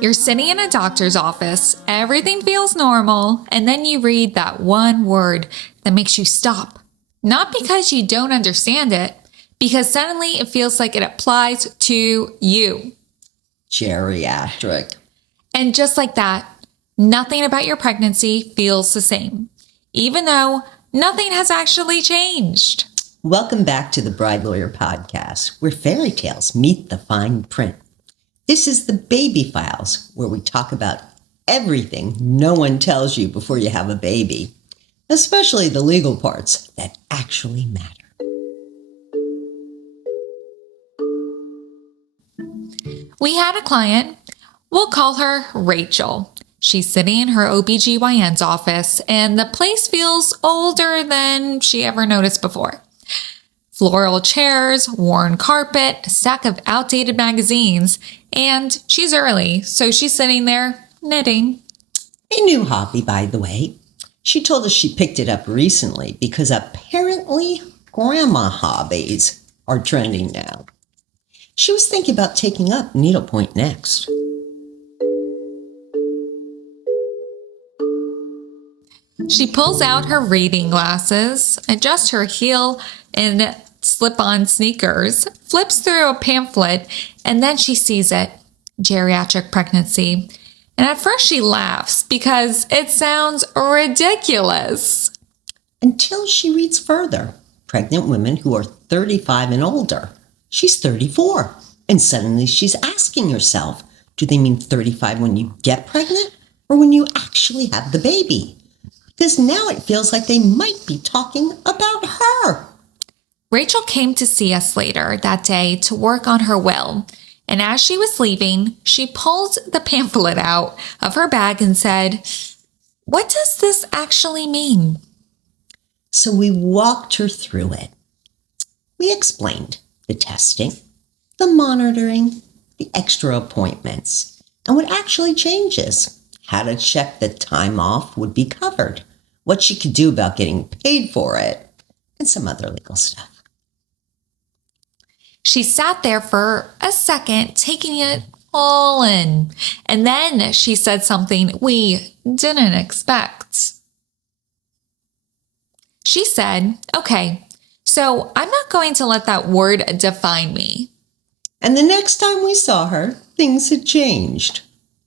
You're sitting in a doctor's office, everything feels normal, and then you read that one word that makes you stop. Not because you don't understand it, because suddenly it feels like it applies to you. Geriatric. And just like that, nothing about your pregnancy feels the same, even though nothing has actually changed. Welcome back to the BrideLawyer podcast, where fairy tales meet the fine print. This is the baby files, where we talk about everything no one tells you before you have a baby, especially the legal parts that actually matter. We had a client. We'll call her Rachel. She's sitting in her OBGYN's office, and the place feels older than she ever noticed before. Floral chairs, worn carpet, a stack of outdated magazines, and she's early, so she's sitting there knitting. A new hobby, by the way. She told us she picked it up recently because apparently grandma hobbies are trending now. She was thinking about taking up needlepoint next. She pulls out her reading glasses, adjusts her heel and slip-on sneakers, flips through a pamphlet, and then she sees it, geriatric pregnancy. And at first she laughs because it sounds ridiculous. Until she reads further. Pregnant women who are 35 and older. She's 34. And suddenly she's asking herself, do they mean 35 when you get pregnant or when you actually have the baby? Because now it feels like they might be talking about her. Rachel came to see us later that day to work on her will. And as she was leaving, she pulled the pamphlet out of her bag and said, "What does this actually mean?" So we walked her through it. We explained the testing, the monitoring, the extra appointments, and what actually changes, how to check that time off would be covered, what she could do about getting paid for it, and some other legal stuff. She sat there for a second, taking it all in. And then she said something we didn't expect. She said, "Okay, so I'm not going to let that word define me." And the next time we saw her, things had changed.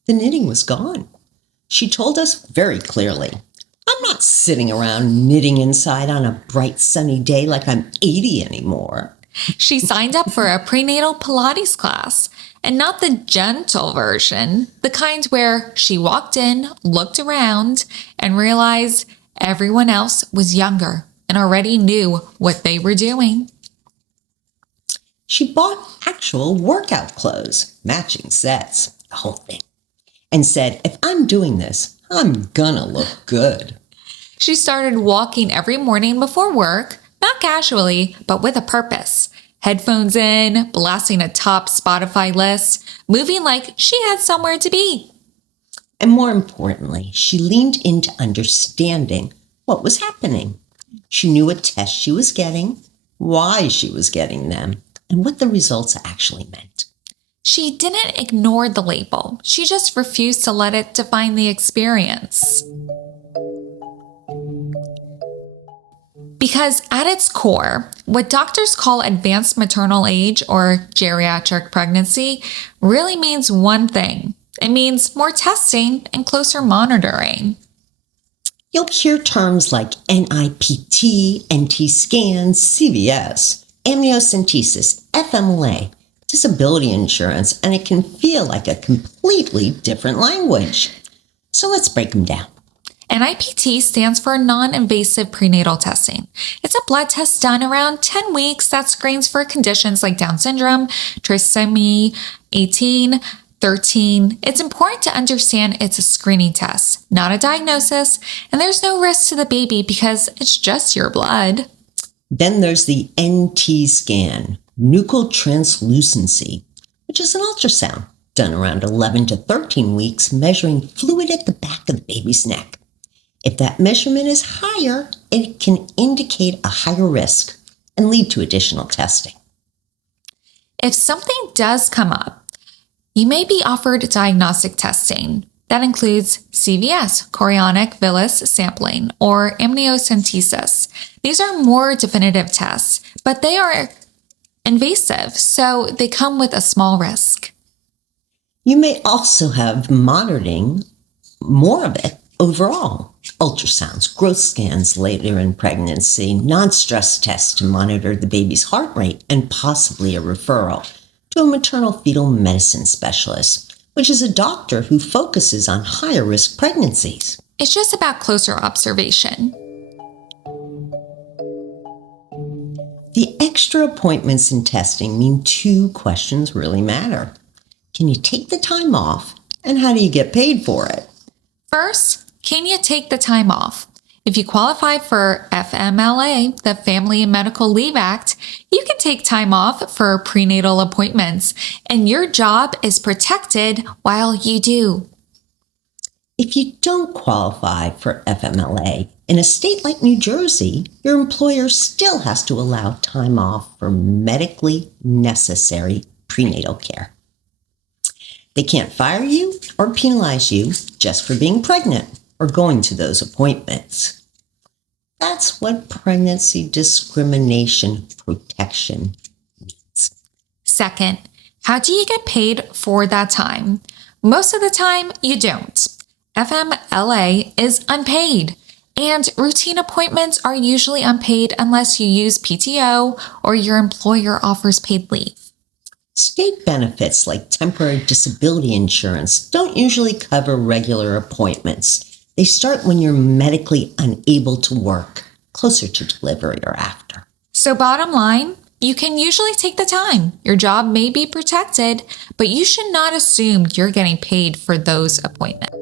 The knitting was gone. She told us very clearly, "I'm not sitting around knitting inside on a bright sunny day like I'm 80 anymore." She signed up for a prenatal Pilates class, and not the gentle version, the kind where she walked in, looked around, and realized everyone else was younger and already knew what they were doing. She bought actual workout clothes, matching sets, the whole thing, and said, "If I'm doing this, I'm gonna look good." She started walking every morning before work, not casually, but with a purpose. Headphones in, blasting a top Spotify list, moving like she had somewhere to be. And more importantly, she leaned into understanding what was happening. She knew what tests she was getting, why she was getting them, and what the results actually meant. She didn't ignore the label. She just refused to let it define the experience. Because at its core, what doctors call advanced maternal age or geriatric pregnancy really means one thing. It means more testing and closer monitoring. You'll hear terms like NIPT, NT scans, CVS, amniocentesis, FMLA, disability insurance, and it can feel like a completely different language. So let's break them down. NIPT stands for non-invasive prenatal testing. It's a blood test done around 10 weeks that screens for conditions like Down syndrome, trisomy 18, 13. It's important to understand it's a screening test, not a diagnosis, and there's no risk to the baby because it's just your blood. Then there's the NT scan, nuchal translucency, which is an ultrasound done around 11 to 13 weeks, measuring fluid at the back of the baby's neck. If that measurement is higher, it can indicate a higher risk and lead to additional testing. If something does come up, You may be offered diagnostic testing. That includes CVS, chorionic villus sampling, or amniocentesis. These are more definitive tests, but they are invasive, so they come with a small risk. You may also have monitoring, more of it overall. Ultrasounds, growth scans later in pregnancy, non-stress tests to monitor the baby's heart rate, and possibly a referral to a maternal-fetal medicine specialist, which is a doctor who focuses on higher risk pregnancies. It's just about closer observation. The extra appointments and testing mean two questions really matter. Can you take the time off, and how do you get paid for it? First, can you take the time off? If you qualify for FMLA, the Family and Medical Leave Act, you can take time off for prenatal appointments, and your job is protected while you do. If you don't qualify for FMLA, in a state like New Jersey, your employer still has to allow time off for medically necessary prenatal care. They can't fire you or penalize you just for being pregnant or going to those appointments. That's what pregnancy discrimination protection means. Second, how do you get paid for that time? Most of the time, you don't. FMLA is unpaid, and routine appointments are usually unpaid unless you use PTO or your employer offers paid leave. State benefits like temporary disability insurance don't usually cover regular appointments. They start when you're medically unable to work, closer to delivery or after. So bottom line, you can usually take the time. Your job may be protected, but you should not assume you're getting paid for those appointments.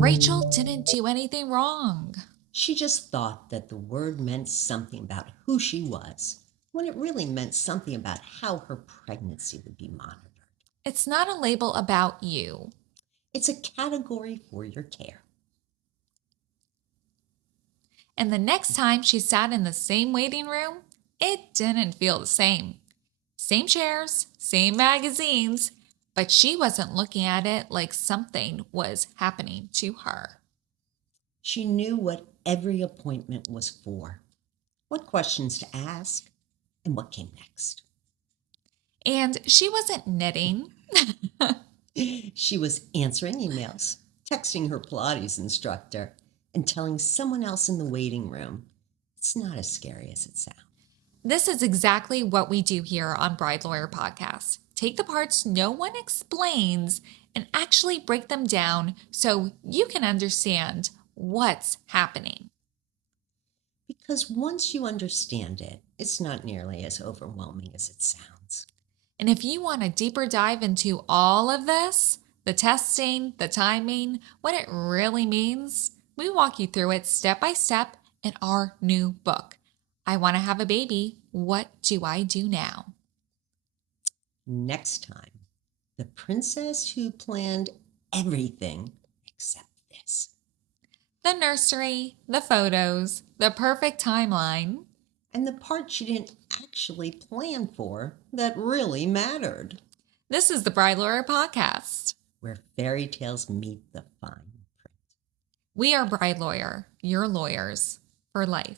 Rachel didn't do anything wrong. She just thought that the word meant something about who she was, when it really meant something about how her pregnancy would be monitored. It's not a label about you. It's a category for your care. And the next time she sat in the same waiting room, it didn't feel the same. Same chairs, same magazines, but she wasn't looking at it like something was happening to her. She knew what every appointment was for, what questions to ask, and what came next. And she wasn't knitting. She was answering emails, texting her Pilates instructor, and telling someone else in the waiting room, it's not as scary as it sounds. This is exactly what we do here on BrideLawyer Podcast. Take the parts no one explains and actually break them down so you can understand what's happening. Because once you understand it, it's not nearly as overwhelming as it sounds. And if you want a deeper dive into all of this, the testing, the timing, what it really means, we walk you through it step by step in our new book. I Want to Have a Baby. What do I do now? Next time, the princess who planned everything except this. The nursery, the photos, the perfect timeline. And the part she didn't actually plan for that really mattered. This is the BrideLawyer Podcast, where fairy tales meet the fine print. We are BrideLawyer, your lawyers for life.